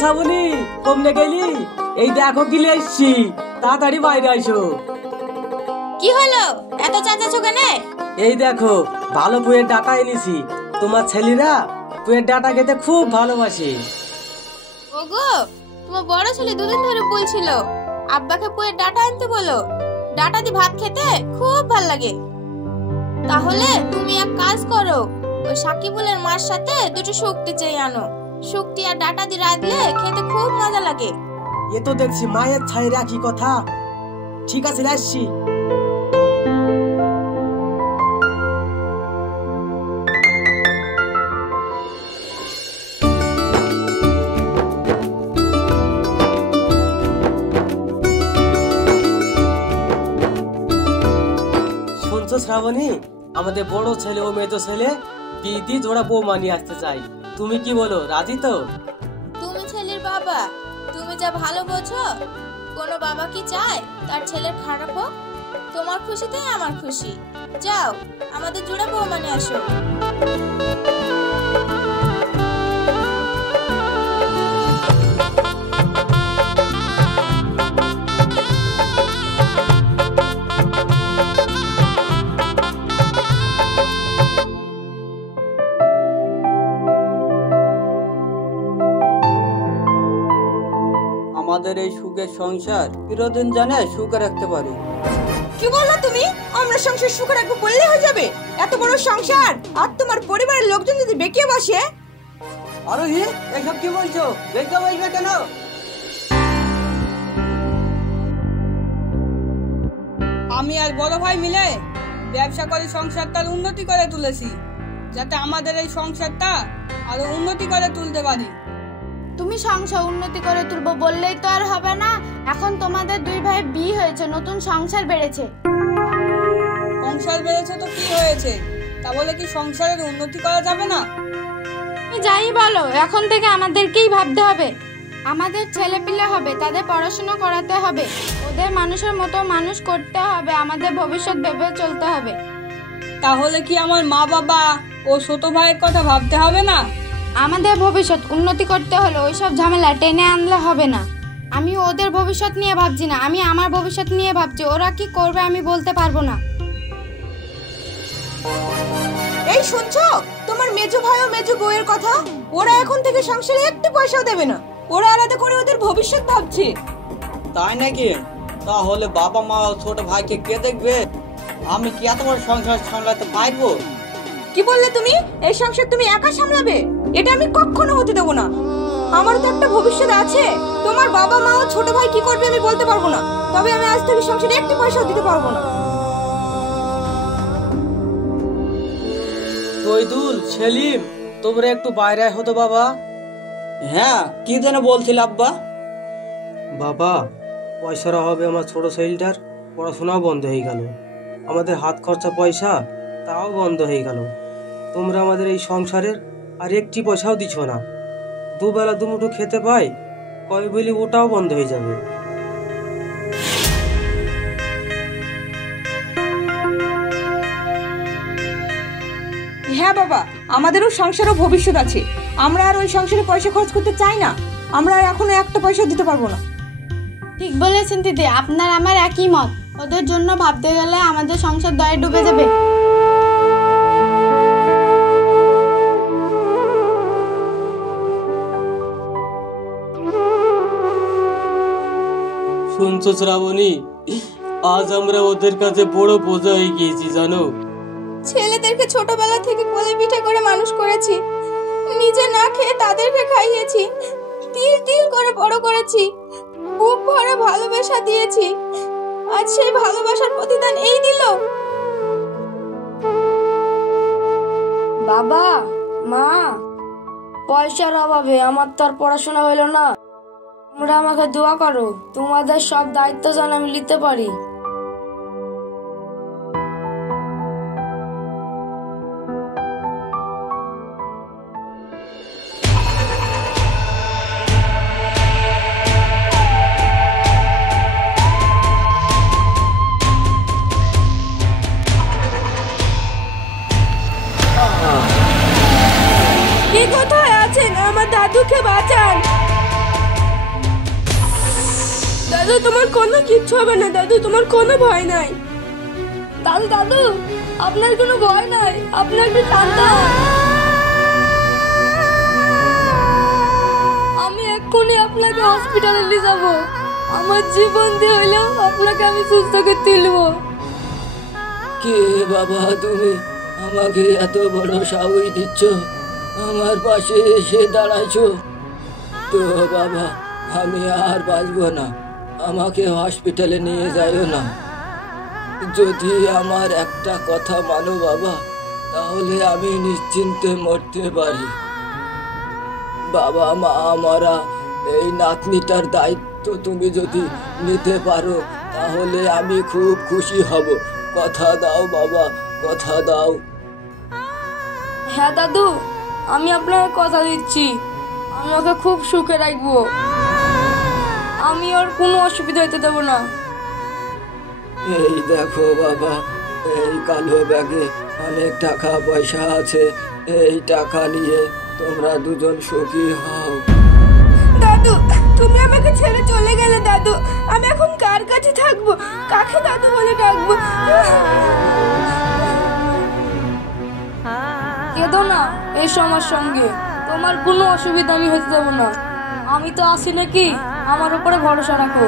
শ্রাবণী, কমনে গেলি? এই দেখো গিলে এসছি, তাড়াতাড়ি বাইরে আইসো। কি হলো, এত চাচাছো কেন? এই দেখো ভালো বইয়ের ডাটা এনেছি। তোমার ছেলেরা বইয়ের ডাটা খেতে খুব ভালোবাসে। ওগো, তোমার বড় ছেলে দুদিন ধরে বলছিল আব্বাকে বইয়ের ডাটা আনতে বলো, ডাটা দিয়ে ভাত খেতে খুব ভালো লাগে। তাহলে তুমি এক কাজ করো, ওই সাকিবুলের মার সাথে দুটো শুক্তি চেয়ে আনো। শুক্তি আর ডাটা দিয়ে রাঁধলে খেতে খুব মজা লাগে। এ তো দেখছি মায়ের ছাই রাখি কথা। ঠিক আছে, আসছি। শুনছো শ্রাবণী, আমাদের বড় ছেলে ও মেজো ছেলে দিদি জোড়া বৌমা নিয়ে আসতে চাই। তুমি কি বলো, রাজি তো? তুমি ছেলের বাবা, তুমি যা ভালো বোঝো। কোনো বাবা কি চায় তার ছেলের খারাপ হোক? তোমার খুশিতেই আমার খুশি। যাও, আমাদের জোড়া বৌমা নিয়ে আসো। আমাদের এই সুখের সংসার চিরদিন জানে সুখে রাখতে পারি। কি বললা তুমি? আমরা সংসার সুখে রাখবো বললে হয়ে যাবে? এত বড় সংসার আর তোমার পরিবারের লোকজন যদি বেঁকিয়ে বসে। আরোহী, এসব কি বলছো? বেঁকে বসবে কেন? আমি আর বড় ভাই মিলে ব্যবসা করে সংসারটার উন্নতি করে তুলেছি, যাতে আমাদের এই সংসারটা আরো উন্নতি করে তুলতে পারি। তুমি সংসার উন্নতি করে তুলবো বললেই তো আর হবে না। এখন তোমাদের দুই ভাই বিয়ে হয়েছে, নতুন সংসার বেড়েছে। সংসার বেড়েছে তো কি হয়েছে, তা বলে কি সংসারের উন্নতি করা যাবে না? তুমি যাই বলো, এখন থেকে আমাদেরকেই ভাবতে হবে। আমাদের ছেলে পিলে হবে, তাদের পড়াশোনা করাতে হবে, ওদের মানুষের মতো মানুষ করতে হবে, আমাদের ভবিষ্যৎ ভেবে চলতে হবে। তাহলে কি আমার মা বাবা ও ছোট ভাইয়ের কথা ভাবতে হবে না? আমাদের ভবিষ্যৎ উন্নতি করতে হলে ওইসব ঝামেলা টেনে আনলে হবে না। আমি ওদের ভবিষ্যৎ নিয়ে ভাবছি না, আমি আমার ভবিষ্যৎ নিয়ে ভাবছি। ওরা কি করবে আমি বলতে পারবো না। এই শুনছো তোমার মেজো ভাই ও মেজো বউয়ের কথা? ওরা এখন থেকে সংসারে একটু পয়সাও দেবে না। ওরা আলাদা করে ওদের ভবিষ্যৎ ভাবছে। তাই নাকি? তাহলে বাবা মা ও ছোট ভাইকে কে দেখবে? আমি কি এত বড় সংসার সামলাতে পারবো? কি বললে তুমি? এই সংসার তুমি একা সামলাবে? এটা আমি কখনো হতে দেবো না। আমারও তো একটা ভবিষ্যৎ আছে। তোমার বাবা মা ও ছোট ভাই কি করবে আমি বলতে পারবো না, তবে আমি আজ থেকে সংসারে একটু পয়সাও দিতে পারবো না। শহীদুল, সেলিম, তোমরা একটু বাইরে হতো বাবা। হ্যাঁ, কি যেন বলছিল আব্বা? বাবা, পয়সার অভাবে আমার ছোট ছেলেটার পড়াশোনাও বন্ধ হয়ে গেল। আমাদের হাত খরচা পয়সা তাও বন্ধ হয়ে গেল। তোমরা আমাদের এই সংসারের আর একটি পয়সাও দিচ্ছ না। দুবেলা দুমুঠো খেতে পাই, কয় বলি ওটাও বন্ধ হয়ে যাবে। হ্যাঁ বাবা, আমাদেরও সংসারও ভবিষ্যৎ আছে। আমরা আর ওই সংসারে পয়সা খরচ করতে চাই না। আমরা আর এখনো একটা পয়সা দিতে পারবো না। ঠিক বলেছেন দিদি, আপনার আমার একই মত। ওদের জন্য ভাবতে গেলে আমাদের সংসার দয়ে ডুবে যাবে। শুনছো শ্রাবণী, আজ আমরা ওদের কাছে বড় বোঝা হয়ে গিয়েছি জানো। ছেলেদেরকে ছোটবেলা থেকে কোলে পিঠে করে মানুষ করেছি, নিজে না খেয়ে তাদেরকে খাইয়েছি, তিল তিল করে বড় করেছি, বুক ভরে ভালোবাসা দিয়েছি। আজ সেই ভালোবাসার প্রতিদান এই দিল। বাবা মা, পয়সার অভাবে আমার তো আর পড়াশোনা হইলো না। তোমরা আমাকে দোয়া করো, তোমাদের সব দায়িত্ব যেন আমি নিতে পারি। কে কোথায় আছেন? আমার দাদুকে বাঁচান। তোমার কোনো কিচ্ছু হবে না দাদু, তোমার কোনো ভয় নাই। দাদু দাদু, আপনার কোনো ভয় নাই, আপনি একটু শান্ত হন। আমি এক্ষুনি আপনাকে হসপিটালে নিয়ে যাব। আমার জীবন দিয়ে হইলেও আপনাকে আমি সুস্থ করে তুলবো। কে বাবা তুমি আমাকে এত বড় সাহস দিচ্ছ, আমার পাশে এসে দাঁড়াইছো? তো বাবা আমি আর বাঁচবো না, আমাকে হসপিটালে নিয়ে যাইও না। যদি আমার একটা কথা মানো বাবা, তাহলে আমি নিশ্চিন্তে মরতে পারি। বাবা মা মারা এই নাতনিটার দায়িত্ব তুমি যদি নিতে পারো তাহলে আমি খুব খুশি হব। কথা দাও বাবা, কথা দাও। হ্যাঁ দাদু, আমি আপনাকে কথা দিচ্ছি, আমি ওকে খুব সুখে রাখবো। আমি ওর কোনো অসুবিধা হতে দেবো না। এই দেখো বাবা, এই কালো ব্যাগে অনেক টাকা পয়সা আছে, এই টাকা নিয়ে তোমরা দুজন সুখী হও। দাদু, তুমি আমাকে ছেড়ে চলে গেলে দাদু, আমি এখন কার কাছে থাকবো, কাকে দাদু বলে ডাকবো? কেঁদো না এসো আমার সঙ্গে, তোমার কোনো অসুবিধা আমি হতে দেবো না। আমি তো আছি নাকি, আমার উপরে ভরসা রাখো।